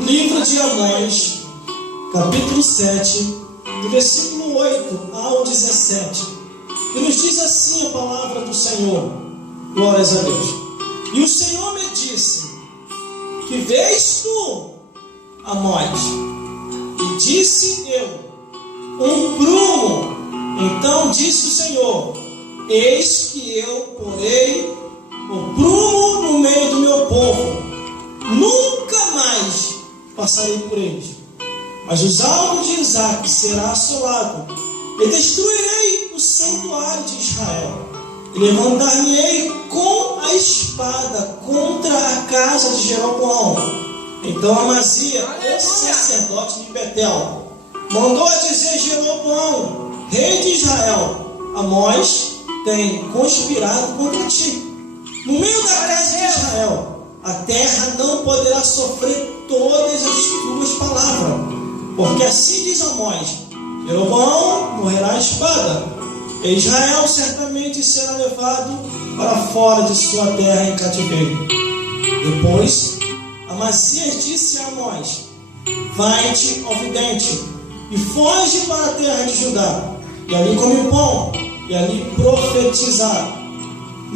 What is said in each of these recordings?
Livro de Amós, capítulo 7, do versículo 8 ao 17. E nos diz assim a palavra do Senhor. Glórias a Deus. E o Senhor me disse: que vês tu, Amós? E disse eu: um prumo. Então disse o Senhor: eis que eu porei o prumo no meio do meu povo, nunca mais passarei por eles. Mas os alvos de Isaque será assolado, e destruirei o santuário de Israel, e levantar-me-ei com a espada contra a casa de Jeroboão. Então Amazias, o sacerdote de Betel, mandou a dizer: Jeroboão, rei de Israel, Amós tem conspirado contra ti. No meio da casa de Israel, a terra não poderá sofrer todas as tuas palavras, porque assim diz Amós: Jeroboão morrerá à espada, e Israel certamente será levado para fora de sua terra em cativeiro. Depois Amazias disse a Amós: vai-te ao vidente e foge para a terra de Judá, e ali come pão, e ali profetizar.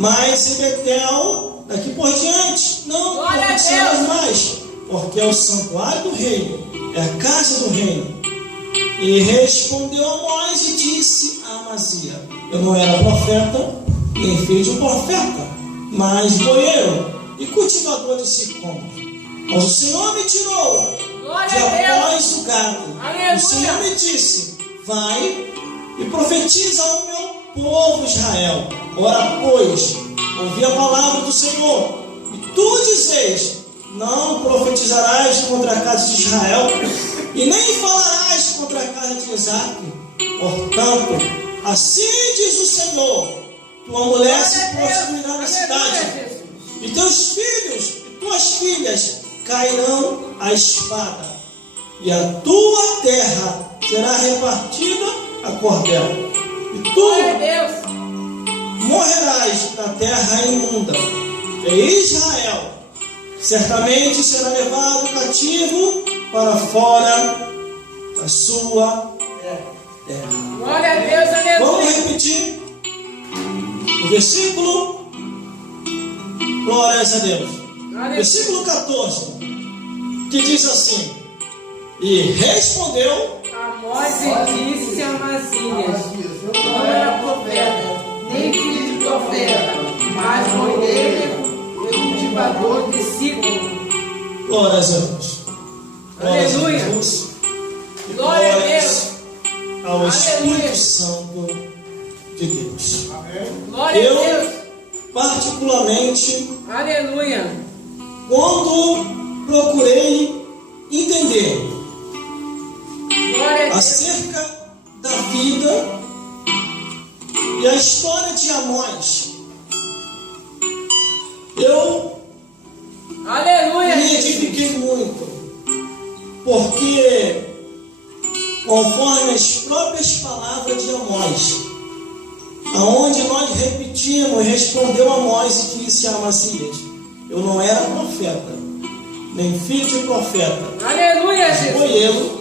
Mas em Betel, daqui por diante, não profetizarás mais, porque é o santuário do reino, é a casa do reino. E respondeu Amós e disse a Amazias: eu não era profeta, nem filho de profeta, mas boieiro e cultivador de sicômoros. Mas o Senhor me tirou de após o gado. O Senhor me disse: vai e profetiza ao meu povo Israel. Ora, pois, ouvi a palavra do Senhor, e tu dizes: não profetizarás contra a casa de Israel, e nem falarás contra a casa de Isaque. Portanto, assim diz o Senhor: tua mulher se prostituirá na cidade, e teus filhos e tuas filhas cairão à espada, e a tua terra será repartida a cordel, e tu morrerás na terra imunda, e Israel certamente será levado cativo para fora da sua terra. Glória a Deus, aleluia. Vamos repetir o versículo. Glórias a Deus. Aleluia. Versículo 14, que diz assim: e respondeu Amós e disse a Amazias: eu não era profeta, nem filho de profeta, mas boieiro e cultivador de sicômoro. glórias a Deus. Glórias Aleluia. a Deus. E Glória a glórias ao Aleluia. Espírito Santo de Deus. Glória a Deus. Eu, particularmente, Aleluia. quando procurei entender Glória a Deus. acerca da vida e a história de Amós, eu Aleluia. me edifiquei muito, porque conforme as próprias palavras de Amós, aonde nós repetimos, respondeu Amós e disse a Amazias: eu não era profeta, nem filho de profeta, Aleluia, Jesus. boieiro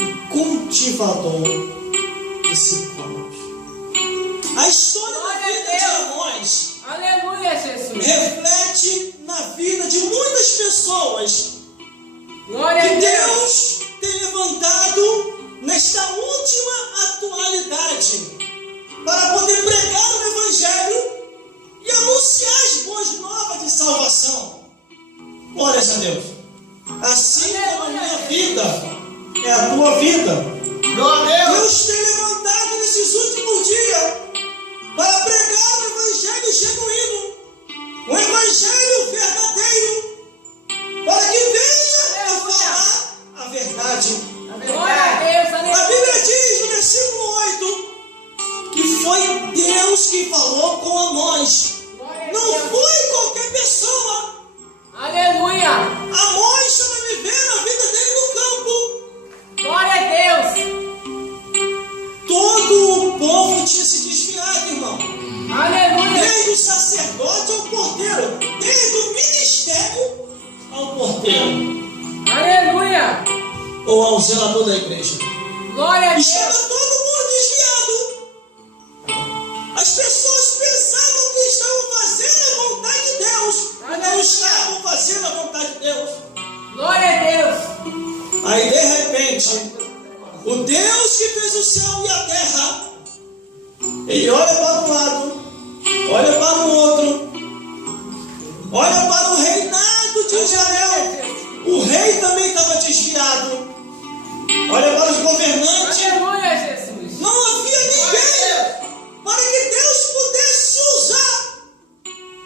e cultivador de sicômoros. A história da Glória a vida de Deus. Amós Aleluia, Jesus. reflete na vida de muitas pessoas Glória a que Deus. Deus tem levantado nesta última atualidade para poder pregar o Evangelho e anunciar as boas novas de salvação. Glórias a Deus. Assim como a minha vida é a tua vida, Deus tem levantado nesses últimos dias para pregar o Evangelho genuíno, o Evangelho verdadeiro, para que venha a falar a verdade. Glória a Deus. A Aleluia. Bíblia diz no versículo 8 que foi Deus que falou com Amós. Glória a Não Deus. foi qualquer pessoa. Aleluia. Amós estava vivendo a vida dele no campo. Glória a Deus. Todo o povo tinha se desviado, irmão. Aleluia. ou ao zelador da igreja. Glória a Estava Deus. todo mundo desviado. As pessoas pensavam que estavam fazendo a vontade de Deus, mas não estavam fazendo a vontade de Deus. Glória a Deus. Aí de repente, o Deus que fez o céu e a terra, ele olha para um lado, olha para o outro, olha para o reinado de Israel. O rei também estava desviado. Olha para os governantes. Aleluia, Jesus. Não havia ninguém para que Deus pudesse usar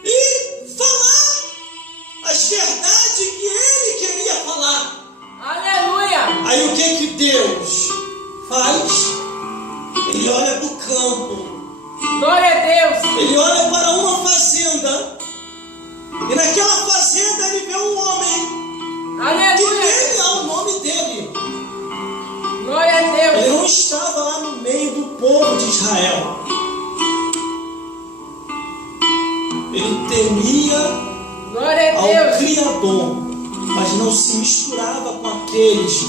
e falar as verdades que ele queria falar. Aleluia. Aí o que Deus faz? Ele olha para o campo. Glória a Deus. Ele olha para uma fazenda. E naquela fazenda ele vê um homem que Aleluia. nem é o nome dele. Glória a Deus. Ele não estava lá no meio do povo de Israel. Ele temia Glória a ao Deus. Criador, mas não se misturava com aqueles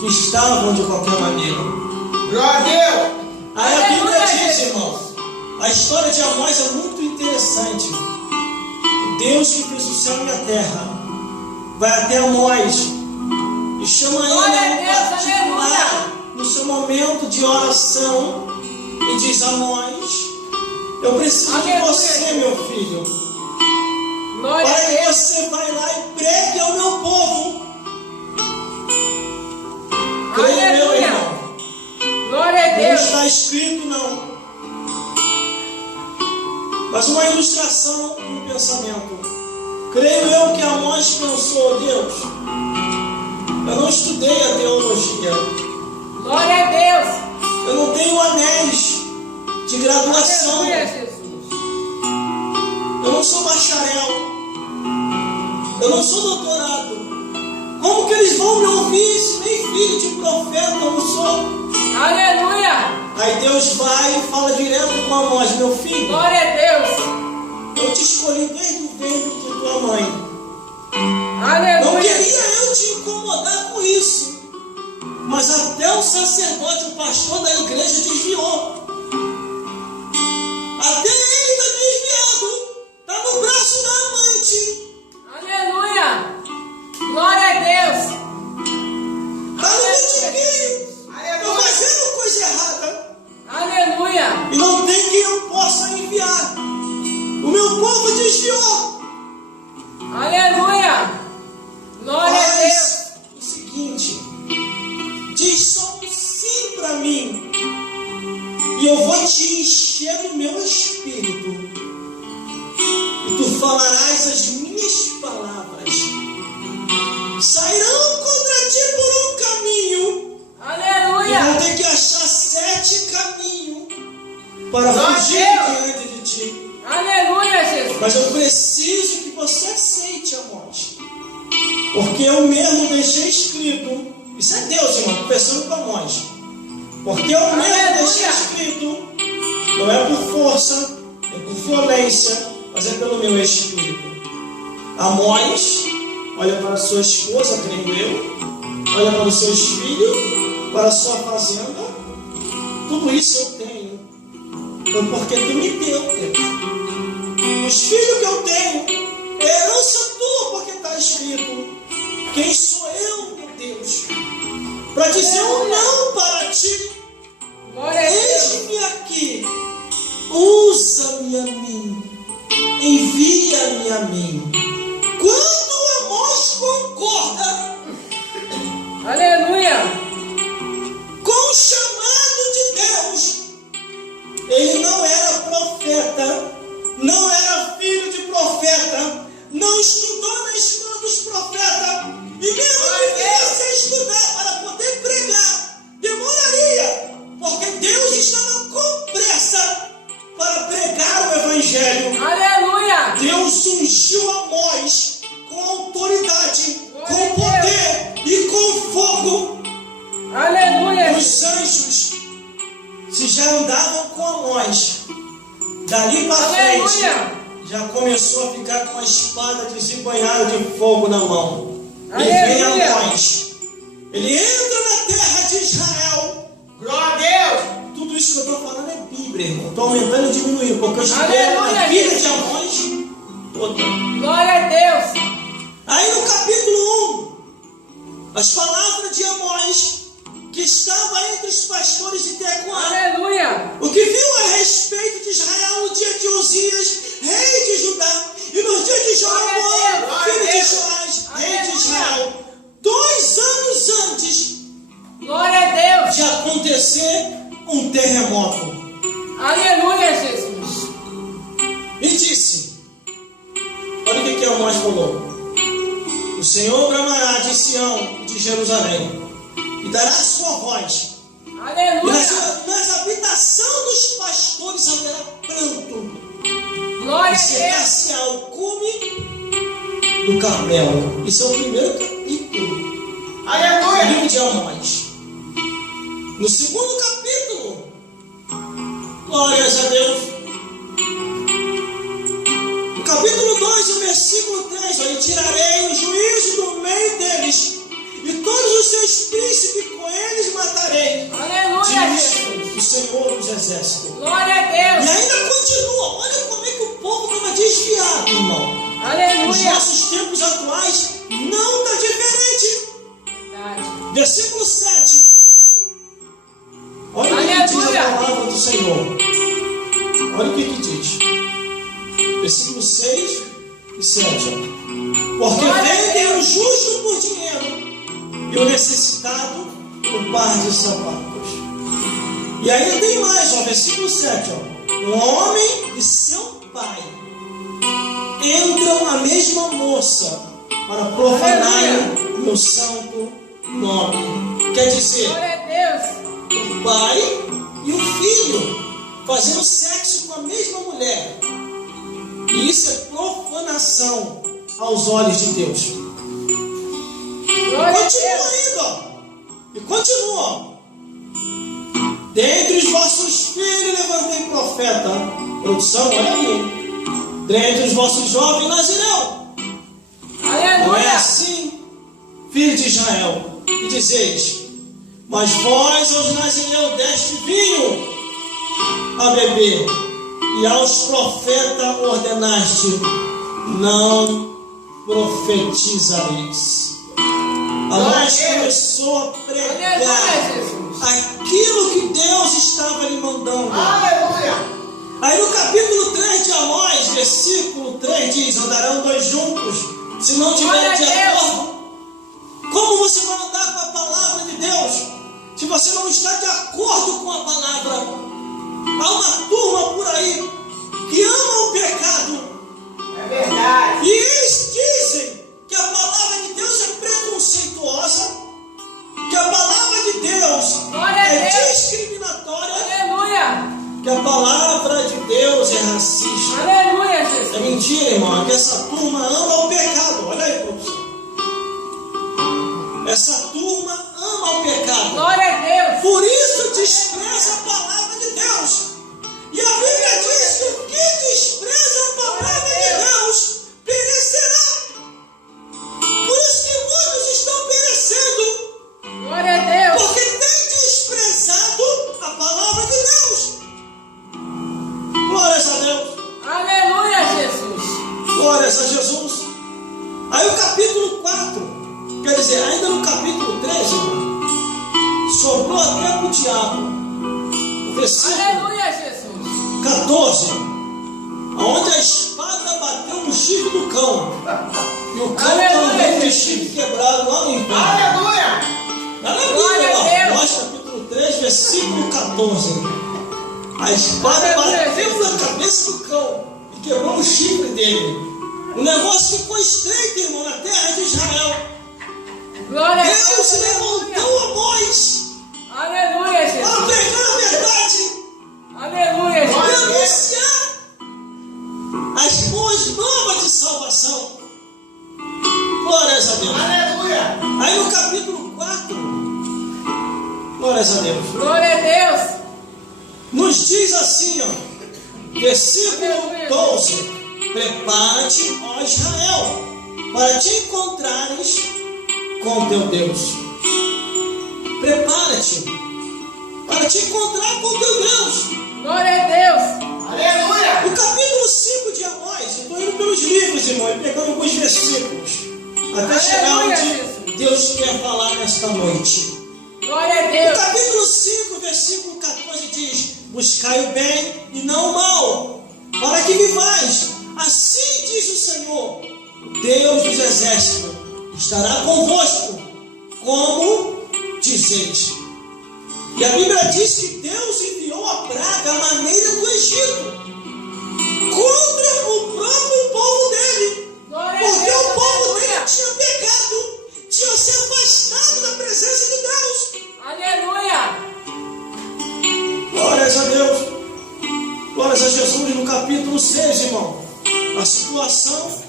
que estavam de qualquer maneira. Glória a Deus. Aí a Bíblia Aleluia, diz, irmãos, a história de Amós é muito interessante. O Deus que fez o céu e a terra vai até Amós e chama Glória a ele em Deus, particular aleluia. no seu momento de oração e diz: Amós, eu preciso de Aleluia. você, meu filho, Glória para a que Deus. você vá lá e pregue ao meu povo. Creia, meu Aleluia. irmão. Glória a Não Deus. está escrito, não. Mas uma ilustração no pensamento. Creio eu que Amós pensou: Deus, eu não estudei a teologia. Glória a Deus. Eu não tenho anéis de graduação. Aleluia, Jesus. Eu não sou bacharel. Eu não sou doutorado. Como que eles vão me ouvir se nem filho de profeta eu não sou? Aleluia. Aí Deus vai e fala direto com Amós: meu filho, Glória a Deus. eu te escolhi desde o ventre de tua mãe. Não Aleluia. queria eu te incomodar com isso. Mas até o sacerdote, o pastor da igreja desviou. Até ele está desviado. Está no braço da amante. Aleluia. Glória a Deus. Está no botiquinho. Está fazendo coisa errada. Aleluia. E não tem quem eu possa enviar. O meu povo desviou. Aleluia. Glória a Deus. Faz o seguinte: diz só um sim para mim, e eu vou te encher do meu espírito, e tu falarás as minhas palavras. Sairão contra ti por um caminho, e Aleluia. vão ter que achar 7 caminhos para Glória a fugir Deus. diante de ti. Aleluia, Jesus. Mas eu preciso que você aceite, Amós, porque eu mesmo deixei escrito. Isso é Deus, irmão, conversando com Amós. Porque eu mesmo Aleluia. deixei escrito. Não é por força, é por violência, mas é pelo meu espírito. Amós olha para a sua esposa, creio eu, olha para os seus filhos, para a sua fazenda. Tudo isso eu tenho. Foi porque tu me deu, Deus. Os filhos que eu tenho é herança tua, porque está escrito. Quem sou eu, meu Deus, para dizer um não para ti? Glória a Deus. Eis-me aqui, usa-me a mim, envia-me a mim. Quando Amós concorda Aleluia. com o chamado de Deus, ele não era profeta, não era filho de profeta, não estudou na escola dos profetas, e mesmo que viesse estudar para poder pregar, demoraria, porque Deus estava com pressa para pregar o Evangelho. Aleluia. Deus ungiu Amós com autoridade, com Glória a poder e com fogo. Aleluia. Os anjos, se já andavam com Amós, dali para frente, Aleluia. já começou a ficar com a espada desembanhada de fogo na mão. E Aleluia. vem Amós Ele entra na terra de Israel. Glória a Deus. Tudo isso que eu estou falando é Bíblia, irmão. Estou aumentando e diminuindo, porque eu estudei Aleluia, a Bíblia de Jesus. Amós toda. Glória a Deus. Aí no capítulo 1, as palavras de Amós, que estava entre os pastores de Tecoá, Aleluia. o que viu a respeito de Israel no dia de Uzias, rei de Judá, e no dia de Jeroboão, filho de Joás, rei de Israel, 2 anos antes Glória a Deus. de acontecer um terremoto. Aleluia, Jesus. E disse, olha o que Amós falou: o Senhor bramará de Sião e de Jerusalém, e dará a sua voz, e Aleluia. nas habitações dos pastores haverá pranto, Glória e a Deus. secar-se-á o cume do Carmelo. Isso é o primeiro capítulo do Aleluia. livro de Amós. No segundo capítulo, glórias a Deus, no capítulo 2, o versículo 3, olha: tirarei o juízo do meio deles, e todos os seus príncipes com eles matarei, Aleluia, diz Jesus. o Senhor dos Exércitos. Glória a E Deus. ainda continua, olha como é que o povo estava desviado, irmão. Os Aleluia. nossos tempos atuais não está diferente. Verdade. Versículo 7. Olha o que diz Aleluia. a palavra do Senhor. Olha o que diz. Versículo 6 e 7. Porque Glória a vendem o Deus. justo por dinheiro e o necessitado por par de sapatos. E ainda tem mais, versículo 7. Um homem e seu pai entram a mesma moça para profanarem o meu santo nome. Quer dizer, Glória a Deus. o pai e o filho fazendo sexo com a mesma mulher. E isso é profanação aos olhos de Deus. Glória a Continua Deus. ainda. E continua. Dentre os vossos filhos levantei profeta. Produção, olha aí. Dentre os vossos jovens nazireu. Não é Aleluia. assim, filho de Israel, e dizeis: mas vós aos nazireus deste vinho a beber, e aos profetas ordenaste: não profetizareis. Amós começou a pregar Aleluia, Jesus. aquilo que Deus estava lhe mandando. Aleluia. Aí no capítulo 3 de Amós, versículo 3 diz: andarão dois juntos, se não tiverem de Glória a Deus. acordo. Como você vai andar com a palavra de Deus, se você não está de acordo com a palavra? Há uma turma por aí que ama o pecado, É verdade. e eles dizem que a palavra de Deus é preconceituosa, que a palavra de Deus Glória a é Deus. discriminatória, Aleluia. que a palavra de Deus é racista. Aleluia, É Jesus. mentira, irmão, é que essa turma ama o pecado. Olha aí, produção. Essa turma ama o pecado. Glória a Deus. Por isso despreza a palavra de Deus. E a Bíblia diz que o que despreza a palavra de Deus perecerá. Por isso que muitos estão perecendo, Glória a Deus. porque têm desprezado a palavra de Deus. Glórias a Deus. Aleluia, Jesus. Glórias a Jesus. Aí o capítulo 4, quer dizer, ainda no capítulo 13, sobrou até para o diabo. O versículo Aleluia, Jesus. 14, onde a espada bateu no chifre do cão, e o cão Aleluia, também de Jesus. chifre quebrado lá no inferno. Aleluia. Lá na Glória a Bíblia, Deus. Nós, capítulo 3, versículo 14. A espada Aleluia, bateu Jesus. na cabeça do cão e quebrou o chifre dele. O negócio ficou estreito, irmão, na terra de Israel. Glória a Deus Deus. levantou Amós Aleluia, para Jesus. pregar a verdade Aleluia, e Jesus. anunciar as boas novas de salvação. Glórias a Deus. Aleluia. Aí no capítulo 4, glórias a Deus, Glória a Deus. nos diz assim, ó, versículo Aleluia. 12: prepara-te, ó Israel, para te encontrares com teu Deus. para te encontrar com teu Deus. Glória a Deus. Aleluia. O capítulo 5 de Amós, eu estou indo pelos livros, irmão, e pegando alguns versículos, até chegar onde Deus quer falar nesta noite. Glória a O Deus. capítulo 5, versículo 14 diz: buscai o bem e não o mal, para que vivais. Assim diz o Senhor, Deus dos exércitos, estará convosco, como dizeis. E a Bíblia diz que Deus enviou a praga à maneira do Egito contra o próprio povo dele. Glória a Porque Deus. o povo dele Aleluia. tinha pecado, tinha se afastado da presença de Deus. Aleluia. Glórias a Deus. Glórias a Jesus. No capítulo 6, irmão, a situação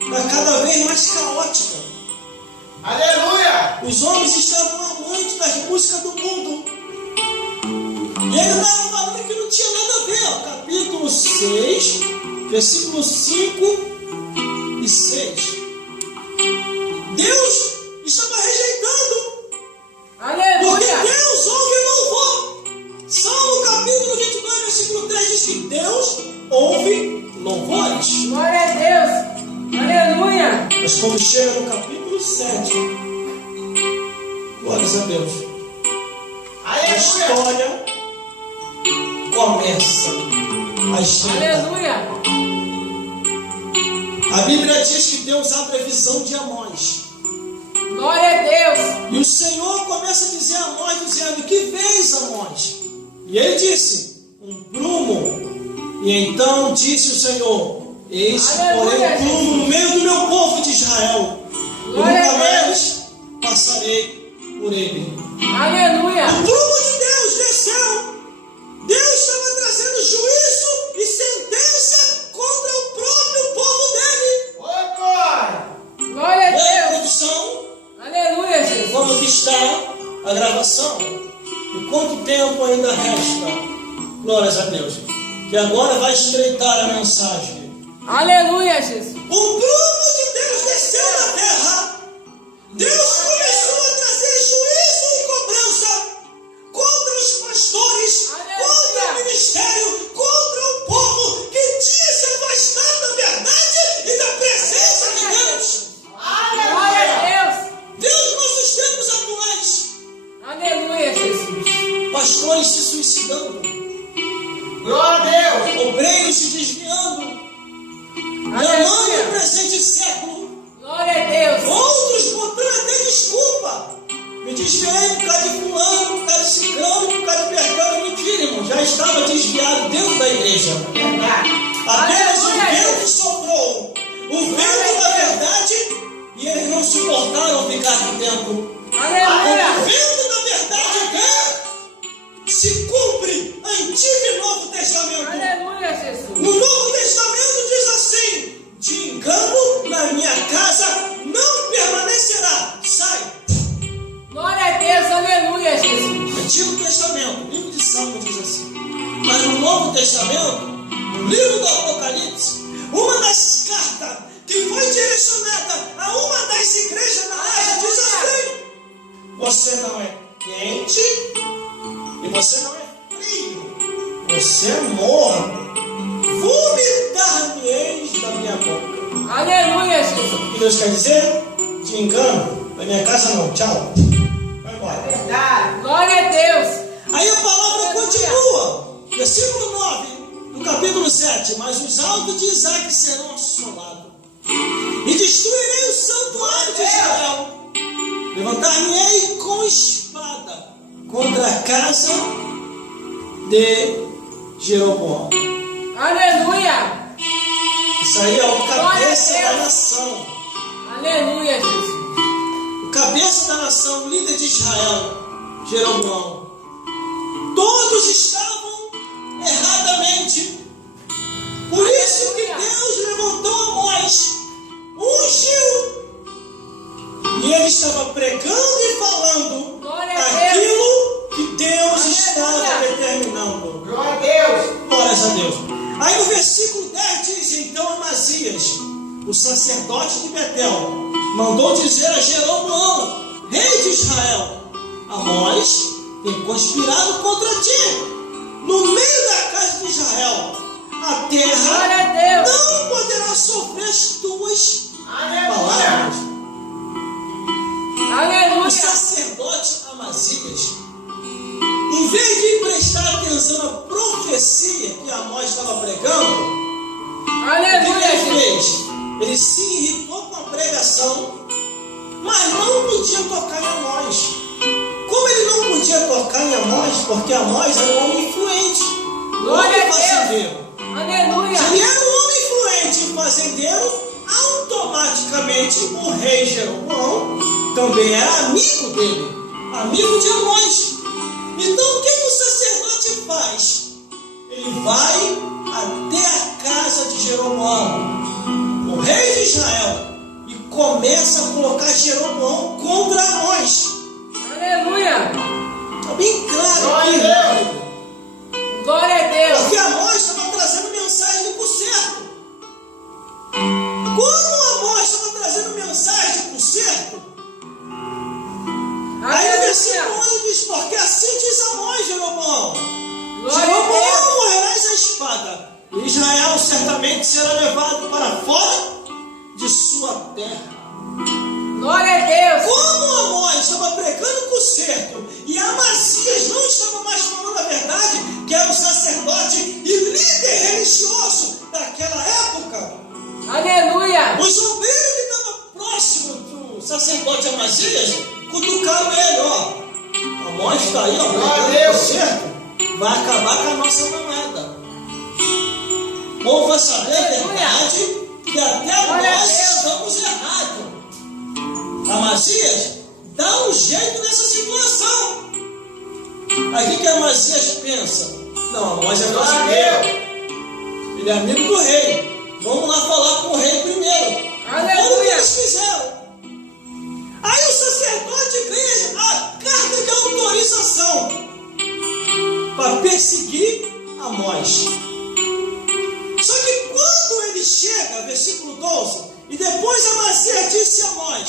está cada vez mais caótica. Aleluia. Os homens estavam amantes das músicas do mundo. E ele estava falando que não tinha nada a ver. Ó. Capítulo 6, versículo 5 e 6. Deus estava rejeitando. Porque Aleluia. Deus ouve louvor. Salmo capítulo 22, versículo 3 diz que Deus ouve louvores. Glória a Deus. Aleluia. Mas quando chega no capítulo 7, glórias a Deus, a Aleluia. história começa a estreitar. Aleluia. A Bíblia diz que Deus abre a visão de Amós. Glória a Deus. E o Senhor começa a dizer a Amós, dizendo: que vês, Amós? E ele disse: um prumo. E então disse o Senhor: eis que porém um prumo no meio do meu povo de Israel. E Glória nunca a mais passarei por ele. Aleluia. O prumo de Deus desceu. Deus estava trazendo juízo e sentença contra o próprio povo dele. Oi, glória. Glória a E aí, Deus. produção, Aleluia, Jesus. como que está a gravação? E quanto tempo ainda resta? Glórias a Deus. Que agora vai estreitar a mensagem. Aleluia, Jesus. O prumo de Deus desceu na terra. Deus começou a trazer juízo e cobrança contra os pastores, contra o ministério, contra o povo que tinha se afastado da verdade e da presença de Deus. Glória a Deus. Deus, nossos tempos atuais, Aleluia, Jesus. pastores se suicidando, Glória a Deus. obreiros se desviando, amando o Aleluia. presente século. Glória a Deus. Outros botando até desculpa. Me desviei por causa de fulano, por causa de ciclano, por causa de percano. Mentira, irmão. Já estava desviado dentro da igreja. Verdade. Apenas o Aleluia. vento soprou. O vento da verdade. E eles não suportaram ficar aqui dentro. Quando o Aleluia. vento da verdade vem, se cumpre Antigo e Novo Testamento. Aleluia, Jesus. No Novo Testamento diz assim: de engano na minha casa não permanecerá. Sai. Glória a Deus. Aleluia, Jesus. Antigo Testamento, livro de Salmo diz assim. Mas no Novo Testamento, no livro do Apocalipse, uma das cartas que foi direcionada a uma das igrejas na Ásia diz assim: você não é quente e você não é frio. Você é morno. Vomitar-me-eis da minha boca. Aleluia, Jesus. O que Deus quer dizer? Te engano. Na minha casa não. Tchau. Vai embora. Verdade. Glória a Deus. Aí a palavra continua. Versículo 9 do capítulo 7. Mas os altos de Isaac serão assolados. E destruirei o santuário de Israel. Levantar-me-ei com espada contra a casa de Jeroboão. Aleluia. Isso aí é o cabeça Glória a da Deus. nação. Aleluia, Jesus. O cabeça da nação, o líder de Israel, Jeroboão. Todos estavam erradamente. Por isso que Deus levantou Amós, ungiu. E ele estava pregando e falando Glória a Deus. aquilo que Deus Aleluia. estava determinando. Glória a Deus. Glórias a Deus. Aí no versículo 10 diz: então Amazias, o sacerdote de Betel, mandou dizer a Jeroboão, rei de Israel: Amós, tem conspirado contra ti. No meio da casa de Israel, a terra não poderá sofrer as tuas palavras. O sacerdote Amazias, em vez de prestar atenção na profecia que Amós estava pregando, o que ele fez? Ele se irritou com a pregação, mas não podia tocar em Amós. Como ele não podia tocar em Amós, porque Amós era um homem influente, um homem fazendeiro. Aleluia. Se ele era um homem influente e fazendeiro, automaticamente o rei Jeroboão também era amigo dele, amigo de Amós. Então o que o sacerdote faz? Ele vai até a casa de Jeroboão, o rei de Israel, e começa a colocar Jeroboão contra Amós. Aleluia. Está bem claro Glória aqui. a Deus. Glória a Deus. Porque Amós estava trazendo mensagem por certo. Como Amós estava trazendo mensagem por certo? Aí no versículo 11 diz: porque assim diz Amós, Jeroboão: Jeroboão morrerás à espada, e Israel certamente será levado para fora de sua terra. Glória a Deus. Como Amós estava pregando por certo e Amazias não estava mais falando a verdade, que era o sacerdote e líder religioso daquela época, Aleluia. os obreiros que estavam próximos do sacerdote Amazias cutucaram ele: ó, Amós está aí, ó, pregando por certo, vai acabar com a nossa moeda. O povo vai saber a verdade, que até nós estamos errados. Amazias, dá um jeito nessa situação. Aí o que Amazias pensa? Não, Amós é brasileiro, ele é amigo do rei, vamos lá falar com o rei primeiro. Como que eles fizeram? Aí o sacerdote ganha a carta de autorização para perseguir Amós. Só que quando ele chega, versículo 12, e depois Amazias disse a Amós: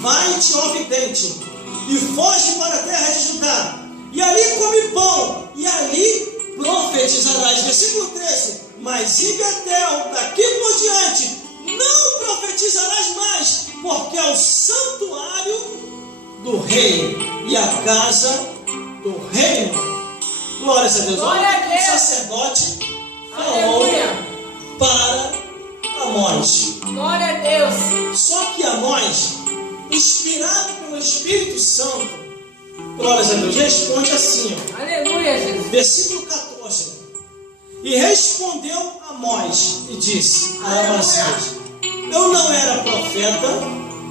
vai-te, ó vidente, e foge para a terra de Judá, e ali come pão, e ali profetizarás. Versículo 13: mas em Betel, daqui por diante, não profetizarás mais, porque é o santuário do rei e a casa do reino. Glórias a Deus. Glória a Deus. O sacerdote falou para Amós. Glória a Deus. Só que Amós, inspirado pelo Espírito Santo, glórias a Deus, responde assim, ó. Aleluia, Jesus. Versículo 14: e respondeu Amós e disse a Amazias: eu não era profeta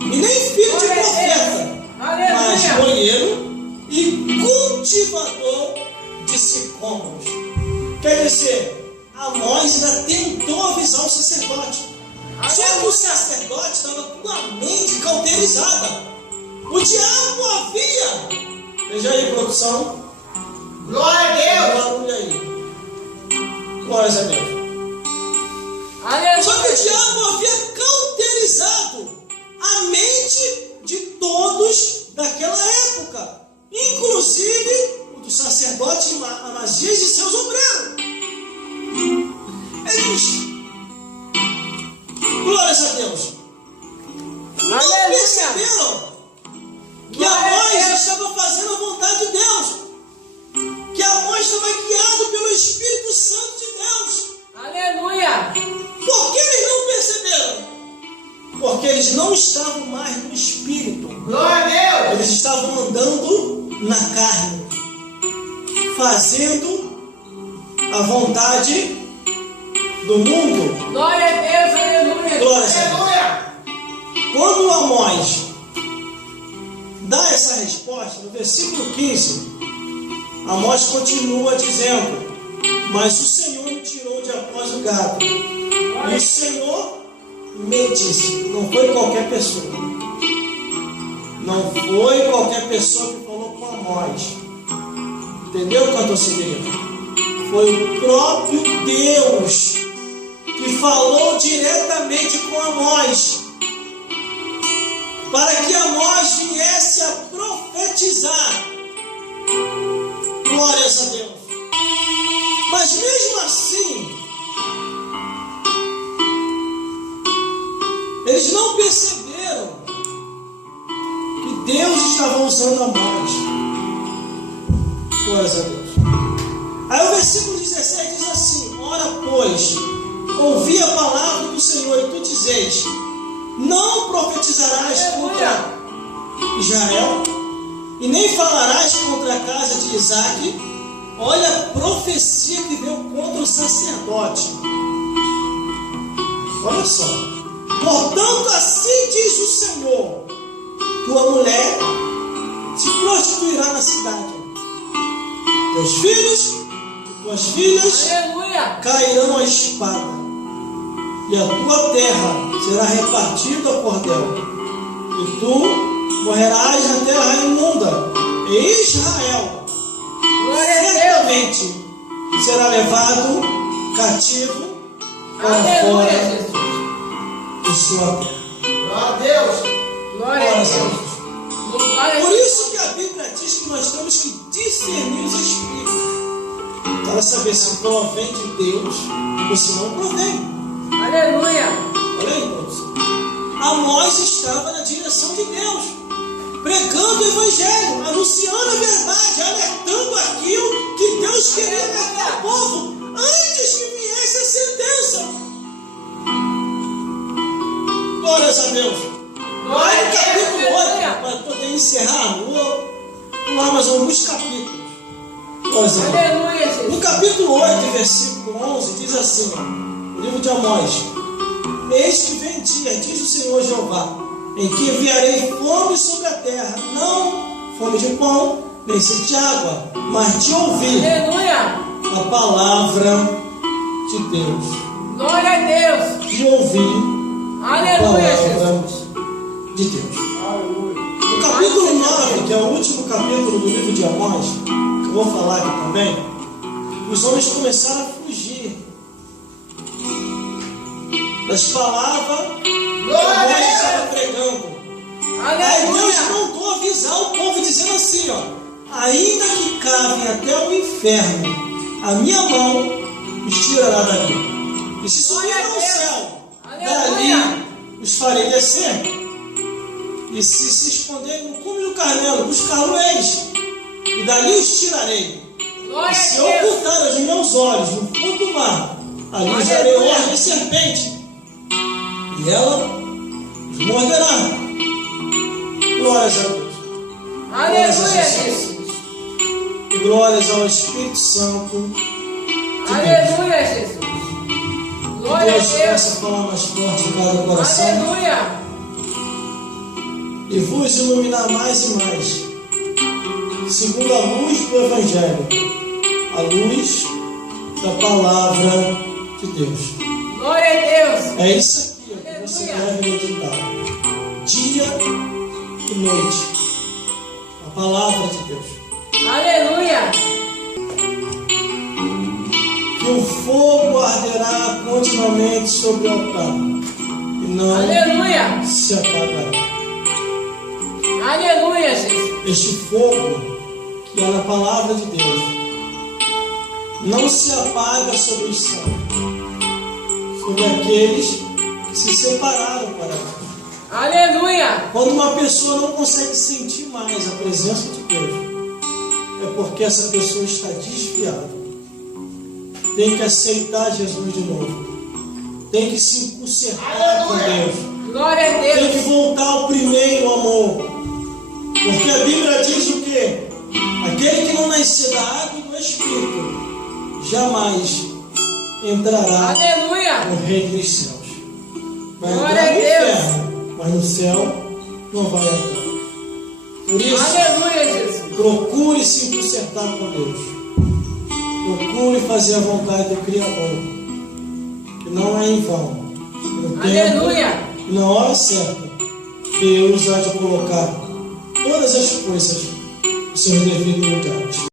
e nem filho de profeta, mas banheiro e cultivador de sicômoros. Quer dizer, Amós ainda tentou avisar o sacerdote. Só que o sacerdote estava com a mente cauterizada. O diabo havia. Veja aí, produção. Glória a Deus. Barulho aí. Glórias a Deus. Aleluia. Só que o diabo havia cauterizado a mente de todos daquela época, inclusive o do sacerdote Amazias e seus obreiros. Eles, glórias a Deus, não perceberam que Amós estava fazendo a vontade de Deus, que Amós estava guiado pelo Espírito Santo de Deus. Aleluia. Por que eles não perceberam? Porque eles não estavam mais no Espírito. Glória a Deus. Eles estavam andando na carne, fazendo a vontade do mundo. Glória a Deus. Aleluia. Glória a Deus. Aleluia. Quando Amós dá essa resposta, no versículo 15, Amós continua dizendo: mas o Senhor me tirou de após o gado, e o Senhor me disse. Não foi qualquer pessoa, não foi qualquer pessoa que falou com Amós. Entendeu, cantor Severino? Foi o próprio Deus que falou diretamente com Amós, para que Amós viesse a profetizar Deus estava usando Amós. Glórias a Deus. Aí o versículo 17 diz assim: ora, pois, ouvi a palavra do Senhor, e tu dizes: não profetizarás contra Israel, e nem falarás contra a casa de Isaque. Olha a profecia que veio contra o sacerdote. Olha só. Portanto, assim diz o Senhor: tua mulher se prostituirá na cidade. Teus filhos, tuas filhas, Aleluia. cairão a espada, e a tua terra será repartida ao cordel, e tu morrerás na terra imunda, e Israel Glória a Deus. certamente será levado cativo para Aleluia, fora Jesus. de sua terra. Glória a Deus. Glória a Glórias a Deus. Deus. Glória a Por Deus. isso que a Bíblia diz que nós temos que discernir os espíritos para saber se provém de Deus ou se não provém. Aleluia. Olha aí, irmãos. Amós estava na direção de Deus, pregando o Evangelho, anunciando a verdade, alertando aquilo que Deus queria alertar o povo antes que viesse a sentença. Glórias a Deus. Aí no capítulo 8, para poder encerrar, vou pular mais alguns capítulos. Glórias a Deus. Aleluia, Jesus. No capítulo 8, versículo 11, diz assim, ó, o livro de Amós: eis que vem dia, diz o Senhor Jeová, em que enviarei fome sobre a terra, não fome de pão, nem sede de água, mas de ouvir Aleluia. a palavra de Deus. Glória a Deus. De ouvir a Aleluia, palavra Jesus. de Deus. No capítulo 9, que é o último capítulo do livro de Amós, que eu vou falar aqui também, os homens começaram a fugir das palavras que Amós estava pregando. Aí Deus Aleluia. mandou avisar o povo, dizendo assim, ó: ainda que cavem até o inferno, a minha mão os tirará dali. E se subirem ao céu, dali os farei descer. E se esconderem no cume do carnelo, buscar-lo-eis, e dali os tirarei. Glória E se a Deus. ocultar os meus olhos no fundo do mar, ali os Aleluia. darei ordem de serpente, e ela os morderá. Glórias a Deus. Glórias a Aleluia, Jesus. Jesus. E glórias ao Espírito Santo de Deus. Aleluia, Jesus. Que Glória a Deus Deus. possa falar mais forte em cada coração Aleluia. e vos iluminar mais e mais, segundo a luz do Evangelho, a luz da palavra de Deus. Glória a Deus. É isso aqui que você deve meditar, dia e noite, a palavra de Deus. Aleluia. Que o fogo arderá continuamente sobre o altar e não Aleluia. se apagará. Aleluia, Jesus. Este fogo que é na palavra de Deus não se apaga sobre os santos, sobre aqueles que se separaram para Deus. Aleluia. Quando uma pessoa não consegue sentir mais a presença de Deus, é porque essa pessoa está desviada. Tem que aceitar Jesus de novo. Tem que se consertar com Deus. Glória a Tem que Deus. voltar ao primeiro amor. Porque a Bíblia diz o quê? Aquele que não nascer da água e do Espírito jamais entrará Aleluia. no reino dos céus. Vai Glória entrar a no Deus. inferno, mas no céu não vai entrar. Por isso, Aleluia, Jesus. procure se consertar com Deus. Procure fazer a vontade do Criador, que não é em vão. No tempo Aleluia. e na hora certa, Deus há de colocar todas as coisas no seu devido lugar.